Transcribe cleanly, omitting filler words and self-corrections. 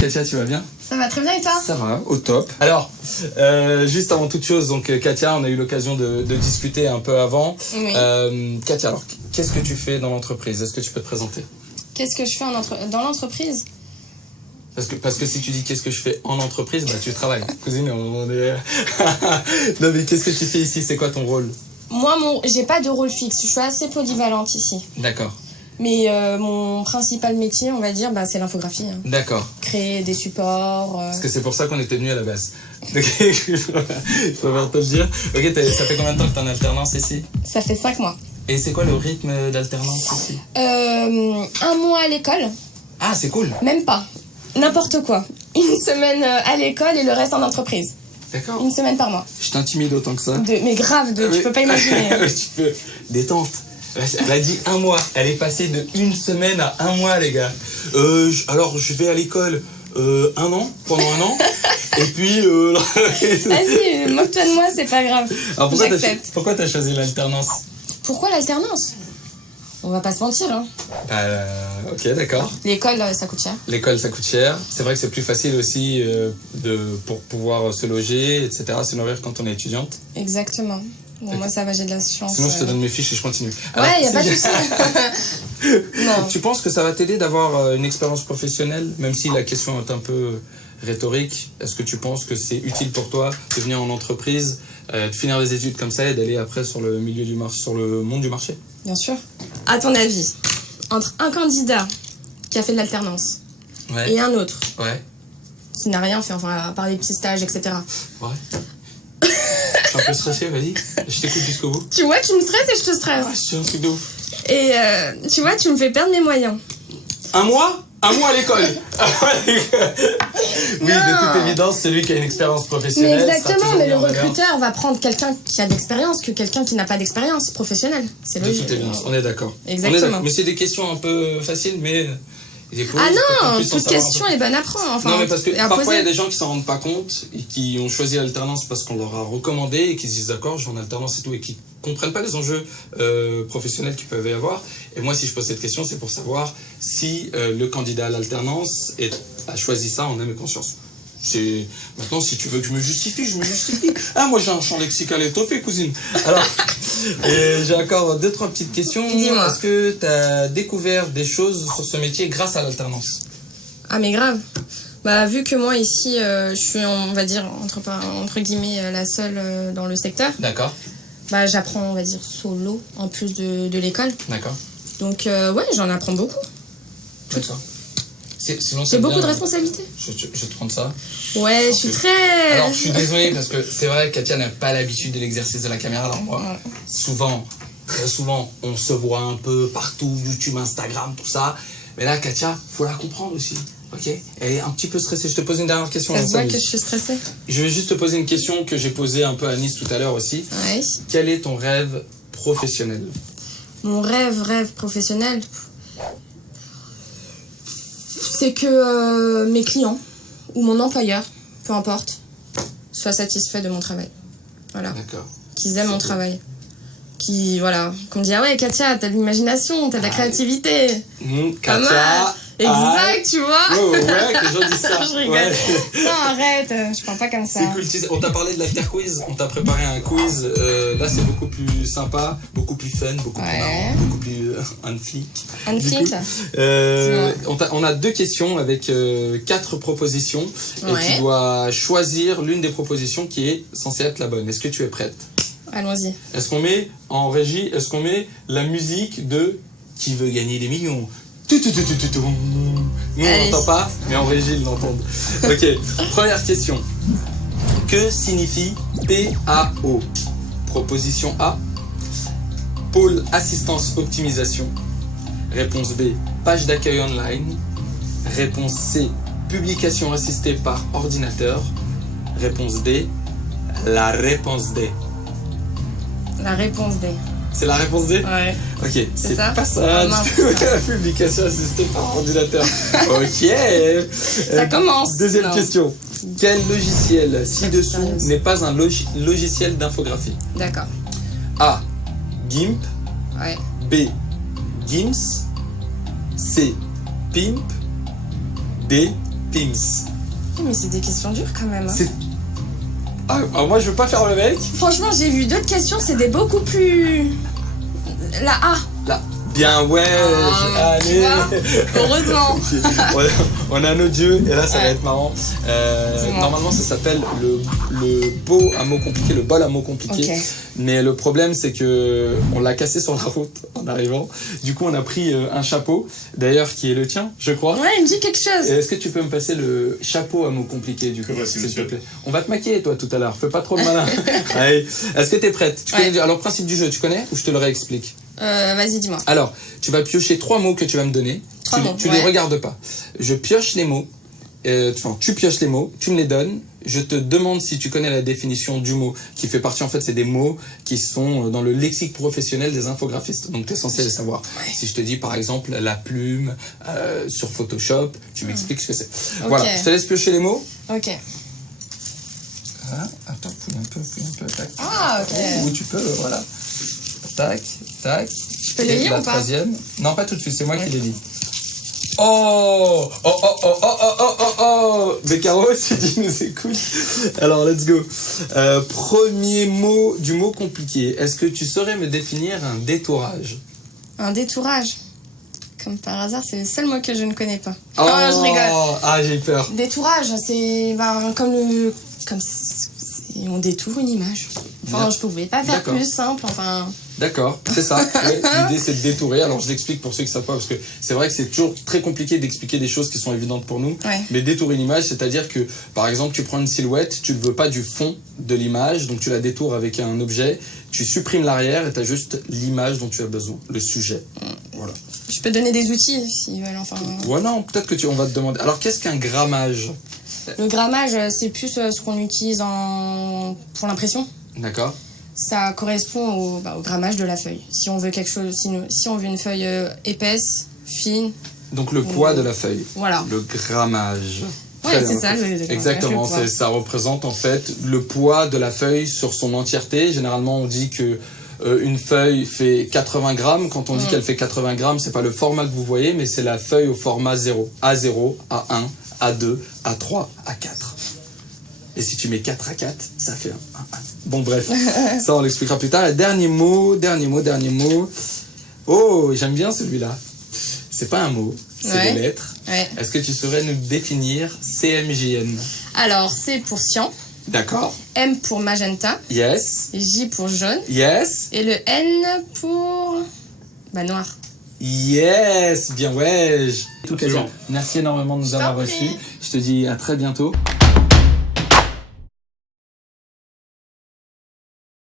Katia, tu vas bien? Ça va très bien et toi? Ça va, au top. Alors, juste avant toute chose, donc Katia, on a eu l'occasion de discuter un peu avant. Oui. Katia, alors, qu'est-ce que tu fais dans l'entreprise? Est-ce que tu peux te présenter? Qu'est-ce que je fais dans l'entreprise? Parce que si tu dis qu'est-ce que je fais en entreprise, bah tu travailles. Cousine, on est... Non mais qu'est-ce que tu fais ici? C'est quoi ton rôle? Moi, j'ai pas de rôle fixe. Je suis assez polyvalente ici. D'accord. Mais mon principal métier, on va dire, c'est l'infographie. Hein. D'accord. Créer des supports. Parce que c'est pour ça qu'on était venus à la base. Je préfère te le dire. Ok, ça fait combien de temps que tu es en alternance ici? Ça fait 5 mois. Et c'est quoi le rythme d'alternance ici? 1 mois à l'école. Ah, c'est cool. Même pas. N'importe quoi. 1 semaine à l'école et le reste en entreprise. D'accord. 1 semaine par mois. Je t'intimide autant que ça. Mais grave, tu peux pas imaginer. Tu peux. Détente. Elle a dit 1 mois. Elle est passée de 1 semaine à 1 mois, les gars. Alors, je vais à l'école 1 an, pendant 1 an. Et puis... Vas-y, moque-toi de moi, c'est pas grave. Alors, J'accepte. pourquoi t'as choisi l'alternance? Pourquoi l'alternance? On va pas se mentir, hein. Ok, d'accord. L'école, ça coûte cher. L'école, ça coûte cher. C'est vrai que c'est plus facile aussi pour pouvoir se loger, etc., se nourrir quand on est étudiante. Exactement. Bon, moi, ça va, j'ai de la chance. Sinon, je te donne mes fiches et je continue. Ouais, y a pas de souci. Non. Tu penses que ça va t'aider d'avoir une expérience professionnelle, même si la question est un peu rhétorique? Est-ce que tu penses que c'est utile pour toi de venir en entreprise, de finir des études comme ça et d'aller après sur le milieu du marché, sur le monde du marché? Bien sûr. À ton avis, entre un candidat qui a fait de l'alternance et un autre qui n'a rien fait, enfin, à part des petits stages, etc. Ouais. Je suis un peu stressé, vas-y. Je t'écoute jusqu'au bout. Tu vois, tu me stresses et je te stresse. Ouais, c'est un truc de ouf. Et tu vois, tu me fais perdre mes moyens. 1 mois? 1 mois à l'école. Oui, de toute évidence, celui qui a une expérience professionnelle. Mais exactement, mais le recruteur va prendre quelqu'un qui a d'expérience que quelqu'un qui n'a pas d'expérience professionnelle. C'est logique. De toute évidence, on est d'accord. Exactement. Mais c'est des questions un peu faciles, mais... Ah non, toute question est bonne à prendre. Enfin, non, mais parce que parfois il y a des gens qui s'en rendent pas compte et qui ont choisi l'alternance parce qu'on leur a recommandé et qui se disent d'accord, je vais en alternance et tout, et qui comprennent pas les enjeux professionnels qu'ils peuvent y avoir. Et moi, si je pose cette question, c'est pour savoir si le candidat à l'alternance a choisi ça en âme et conscience. Maintenant, si tu veux que je me justifie, je me justifie. Ah, moi j'ai un champ lexical étoffé, cousine. Alors, j'ai encore 2-3 petites questions. Dis-moi. Est-ce que tu as découvert des choses sur ce métier grâce à l'alternance? Ah mais grave. Vu que moi ici, je suis, on va dire, entre guillemets, la seule dans le secteur. D'accord. J'apprends, on va dire, solo, en plus de l'école. D'accord. Donc, ouais, j'en apprends beaucoup. D'accord. J'ai beaucoup de responsabilités. Je vais te prendre ça. Ouais, je suis très... Alors, je suis désolé parce que c'est vrai que Katia n'a pas l'habitude de l'exercice de la caméra. Alors moi, très souvent, on se voit un peu partout, YouTube, Instagram, tout ça. Mais là, Katia, faut la comprendre aussi. Ok? Elle est un petit peu stressée. Je te pose une dernière question. Ça se voit que je suis stressée. Je vais juste te poser une question que j'ai posée un peu à Nice tout à l'heure aussi. Ouais. Quel est ton rêve professionnel? Mon rêve professionnel, c'est que mes clients ou mon employeur, peu importe, soient satisfaits de mon travail. Voilà. D'accord. Qu'ils aiment mon travail. Qu'on me dit, ah ouais, Katia, t'as de l'imagination, t'as de la créativité. Katia. Exact, tu vois. Ouais, que les gens disent ça. Je rigole. Ouais. Non, arrête, je parle pas comme ça. C'est cool. On t'a parlé de l'after quiz, on t'a préparé un quiz. Là, c'est beaucoup plus sympa, beaucoup plus fun, beaucoup plus marrant, beaucoup plus un flic. Un flic. On a 2 questions avec 4 propositions. Et tu dois choisir l'une des propositions qui est censée être la bonne. Est-ce que tu es prête? Allons-y. Est-ce qu'on met en régie, la musique de Qui veut gagner des millions? Nous, on n'entend pas, mais en régie, ils l'entendent. Ok, première question. Que signifie PAO? Proposition A, pôle assistance optimisation. Réponse B, page d'accueil online. Réponse C, publication assistée par ordinateur. Réponse D, la réponse D. La réponse D. C'est la réponse D? Ouais. Ok, c'est ça pas ça. La publication assistée par ordinateur. Ok. Ça commence. Deuxième question. Quel logiciel ci-dessous n'est pas un logiciel d'infographie? D'accord. A. GIMP. Ouais. B. GIMS. C. Pimp. D. Pimps. Mais c'est des questions dures quand même. Alors moi je veux pas faire le mec. Franchement, j'ai vu d'autres questions, c'est des beaucoup plus... La A. Bien, ouais, allez. Heureusement. On a nos dieux, et là ça va être marrant. Normalement ça s'appelle le beau à mots compliqués, le bol à mots compliqués. Okay. Mais le problème c'est que on l'a cassé sur la route en arrivant. Du coup on a pris un chapeau, d'ailleurs qui est le tien, je crois. Ouais, il me dit quelque chose. Est-ce que tu peux me passer le chapeau à mots compliqués du coup, s'il te plaît. On va te maquiller toi tout à l'heure, fais pas trop le malin. Allez, est-ce que t'es prête? Alors principe du jeu, tu connais ou je te le réexplique? Vas-y, dis-moi. Alors, tu vas piocher 3 mots que tu vas me donner. Tu les regardes pas. Je pioche les mots. Tu pioches les mots, tu me les donnes. Je te demande si tu connais la définition du mot qui fait partie, en fait, c'est des mots qui sont dans le lexique professionnel des infographistes. Donc, tu es censé les savoir. Ouais. Si je te dis, par exemple, la plume sur Photoshop, tu m'expliques ce que c'est. Okay. Voilà, je te laisse piocher les mots. Ok. Ah, attends, fouille un peu. Tac. Ah, ok. Ou tu peux, voilà. Tac. Je peux les lire ou pas? Troisième. Non, pas tout de suite, c'est moi qui les lis. Oh Beccaro, si tu nous écoutes. Alors, let's go. Premier mot du mot compliqué. Est-ce que tu saurais me définir un détourage? Un détourage? Comme par hasard, c'est le seul mot que je ne connais pas. Oh, je rigole. Ah, j'ai peur. Détourage, c'est on détourne une image. Enfin, je pouvais pas faire plus simple, enfin... D'accord, c'est ça. Ouais, l'idée, c'est de détourer. Alors, je l'explique pour ceux qui ne savent pas, parce que c'est vrai que c'est toujours très compliqué d'expliquer des choses qui sont évidentes pour nous. Ouais. Mais détourer une image, c'est-à-dire que, par exemple, tu prends une silhouette, tu ne veux pas du fond de l'image, donc tu la détours avec un objet, tu supprimes l'arrière et tu as juste l'image dont tu as besoin, le sujet. Voilà. Je peux donner des outils, s'ils veulent, enfin... Ouais, non, peut-être que on va te demander. Alors, qu'est-ce qu'un grammage? Le grammage, c'est plus ce qu'on utilise pour l'impression. D'accord. Ça correspond au grammage de la feuille. Si on veut quelque chose, si on veut une feuille épaisse, fine. Donc le poids de la feuille. Voilà. Le grammage. Ouais, c'est ça. Exactement. Ça représente en fait le poids de la feuille sur son entièreté. Généralement, on dit que une feuille fait 80 grammes. Quand on dit qu'elle fait 80 grammes, c'est pas le format que vous voyez, mais c'est la feuille au format 0. A0, A1, A2, A3, A4. Et si tu mets 4 à 4, ça fait 1. Bon, bref, ça on l'expliquera plus tard. Et dernier mot. Oh, j'aime bien celui-là. C'est pas un mot, c'est des lettres. Ouais. Est-ce que tu saurais nous définir CMJN? Alors, C pour cyan. D'accord. M pour magenta. Yes. J pour jaune. Yes. Et le N pour... noir. Yes, bien ouais. Merci énormément de nous avoir reçus. Je te dis à très bientôt.